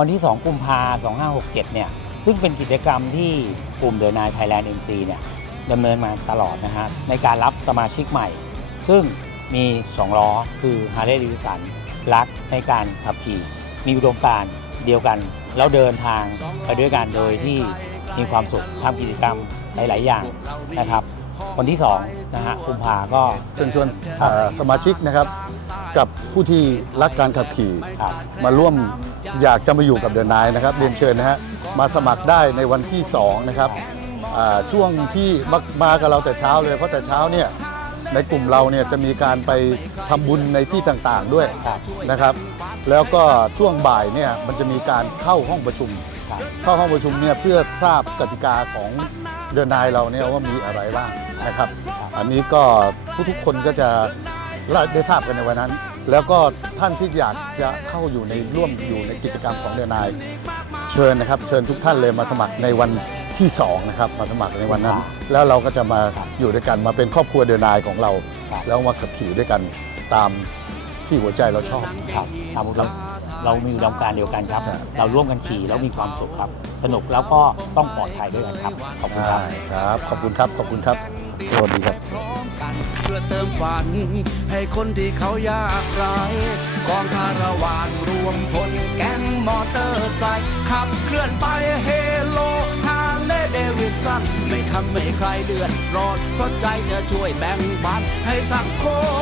วันที่ 2 กุมภา2567 เนี่ย ซึ่งเป็นกิจกรรมที่กลุ่มเด n น t ไทยแลนด์ MC เนี่ยดำเนินมาตลอดนะฮะในการรับสมาชิกใหม่ ซึ่งมี 2 ล้อคือ h a r l e y d a v i d s o n รักในการขับขี่ มีอุดมการณ์เดียวกัน แล้วเดินทางไปด้วยกันโดยที่มีความสุขทำกิจกรรมหลาย ๆ อย่างนะครับ วันที่2นะฮะกุมภาก็เชิญชวนเอ่อสมาชิกนะครับกับผู้ที่รักการขับขี่ ครับ มาร่วม อยากจะมาอยู่กับเด n น t นะครับเรียนเชิญนะฮะมาสมัครได้ในวันที่ 2 นะครับอ่าช่วงที่มามากับเราแต่เช้าเลย เพราะแต่เช้าเนี่ยในกลุ่มเราเนี่ยจะมีการไปทำบุญในที่ต่างๆด้วยนะครับ แล้วก็ช่วงบ่ายเนี่ยมันจะมีการเข้าห้องประชุม เข้าห้องประชุมเนี่ยเพื่อทราบกติกาของเดือนนายเราเนี่ยว่ามีอะไรบ้างนะครับ อันนี้ก็ทุกๆคนก็จะได้ทราบกันในวันนั้น แล้วก็ท่านที่อยากจะเข้าอยู่ในร่วมอยู่ในกิจกรรมของเดือนนาย เชิญนะครับ เชิญทุกท่านเลยมาสมัครในวันที่สองนะครับมาสมัครในวันนั้น แล้วเราก็จะมาอยู่ด้วยกันมาเป็นครอบครัวเดือนนายของเรา แล้วมาขับขี่ด้วยกันตามที่หัวใจเราชอบครับตามอุดมเรามีอุดมการณ์เดียวกันครับครับ เราร่วมกันขี่แล้วมีความสุขครับ สนุกแล้วก็ต้องปลอดภัยด้วยกันครับขอบคุณครับได้ครับ ขอบคุณครับขอบคุณครับสวัสดีครับ เติมฝัน ให้คนที่เขายากไร้กองคาราวานรวมพลแก๊งมอเตอร์ไซค์ขับเคลื่อนไปเฮโลฮาเลเดวิสันไม่ทำให้ใครเดือดร้อนเพราะใจจะช่วยแบ่งปันให้สังคม